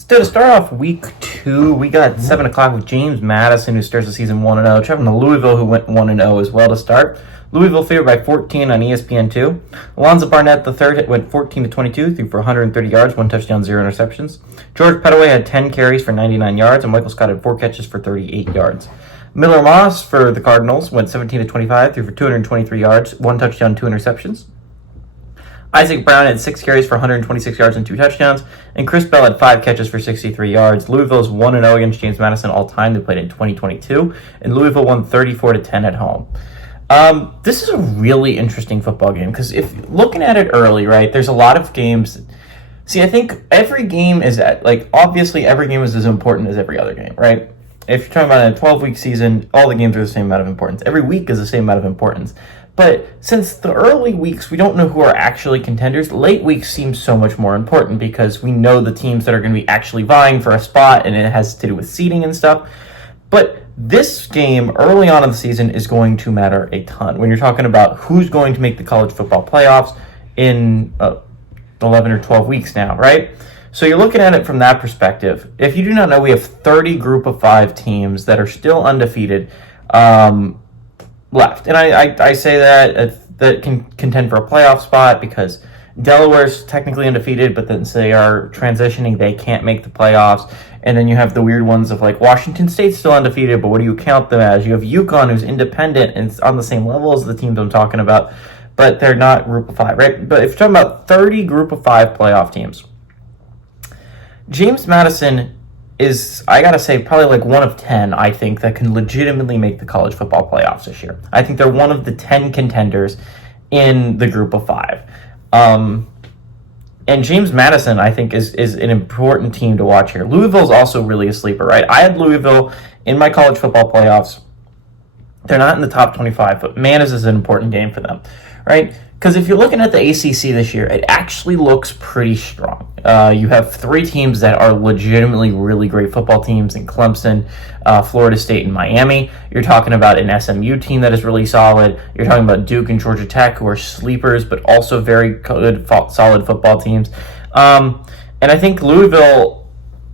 So to start off week 2, we got 7 o'clock with James Madison, who starts the season 1-0. Traveling to Louisville, who went 1-0 as well to start. Louisville favored by 14 on ESPN2. Alonzo Barnett III went 14-22, threw for 130 yards, 1 touchdown, 0 interceptions. George Pettaway had 10 carries for 99 yards, and Michael Scott had 4 catches for 38 yards. Miller Moss for the Cardinals went 17-25, threw for 223 yards, 1 touchdown, 2 interceptions. Isaac Brown had 6 carries for 126 yards and 2 touchdowns, and Chris Bell had 5 catches for 63 yards. Louisville's 1-0 against James Madison all time. They played in 2022, and Louisville won 34-10 at home. This is a really interesting football game because if looking at it early, right, there's a lot of games. See, I think every game is obviously every game is as important as every other game, right? If you're talking about a 12-week season, all the games are the same amount of importance. Every week is the same amount of importance. But since the early weeks, we don't know who are actually contenders, late weeks seem so much more important because we know the teams that are going to be actually vying for a spot, and it has to do with seeding and stuff. But this game early on in the season is going to matter a ton when you're talking about who's going to make the college football playoffs in 11 or 12 weeks now, right? So you're looking at it from that perspective. If you do not know, we have 30 group of 5 teams that are still undefeated left. And I say that can contend for a playoff spot because Delaware's technically undefeated, but then they are transitioning. They can't make the playoffs. And then you have the weird ones of like Washington State's still undefeated, but what do you count them as? You have UConn, who's independent and on the same level as the teams I'm talking about, but they're not group of 5, right? But if you're talking about 30 group of 5 playoff teams, James Madison is, I gotta say, probably like one of 10, I think, that can legitimately make the college football playoffs this year. I think they're one of the 10 contenders in the group of 5. And James Madison, I think, is an important team to watch here. Louisville's also really a sleeper, right? I had Louisville in my college football playoffs. They're not in the top 25, but man, is this an important game for them, right? Because if you're looking at the ACC this year, it actually looks pretty strong. You have 3 teams that are legitimately really great football teams in Clemson, Florida State, and Miami. You're talking about an SMU team that is really solid. You're talking about Duke and Georgia Tech, who are sleepers, but also very good, solid football teams. And I think Louisville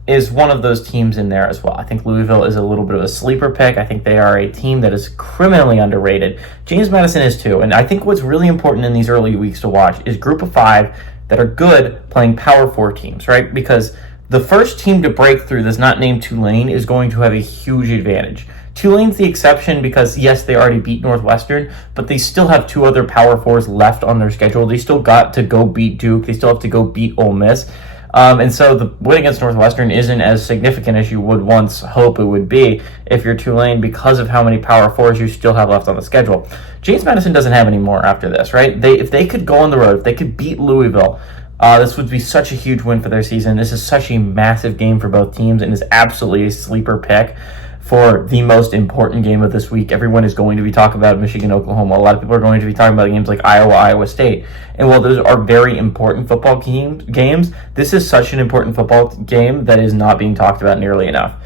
is one of those teams in there as well. I think Louisville is a little bit of a sleeper pick. I think they are a team that is criminally underrated. James Madison is too. And I think what's really important in these early weeks to watch is group of 5 that are good playing Power 4 teams, right? Because the first team to break through that's not named Tulane is going to have a huge advantage. Tulane's the exception because, yes, they already beat Northwestern, but they still have 2 other Power 4s left on their schedule. They still got to go beat Duke. They still have to go beat Ole Miss. And so the win against Northwestern isn't as significant as you would once hope it would be if you're Tulane because of how many Power 4s you still have left on the schedule. James Madison doesn't have any more after this, right? If they could go on the road, if they could beat Louisville, this would be such a huge win for their season. This is such a massive game for both teams and is absolutely a sleeper pick for the most important game of this week. Everyone is going to be talking about Michigan, Oklahoma. A lot of people are going to be talking about games like Iowa, Iowa State. And while those are very important football games, this is such an important football game that is not being talked about nearly enough.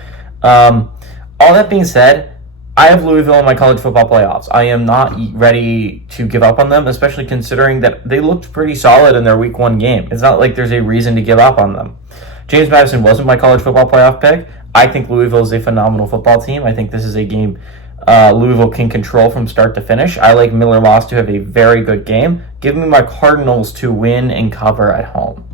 All that being said, I have Louisville in my college football playoffs. I am not ready to give up on them, especially considering that they looked pretty solid in their week 1 game. It's not like there's a reason to give up on them. James Madison wasn't my college football playoff pick. I think Louisville is a phenomenal football team. I think this is a game Louisville can control from start to finish. I like Miller Moss to have a very good game. Give me my Cardinals to win and cover at home.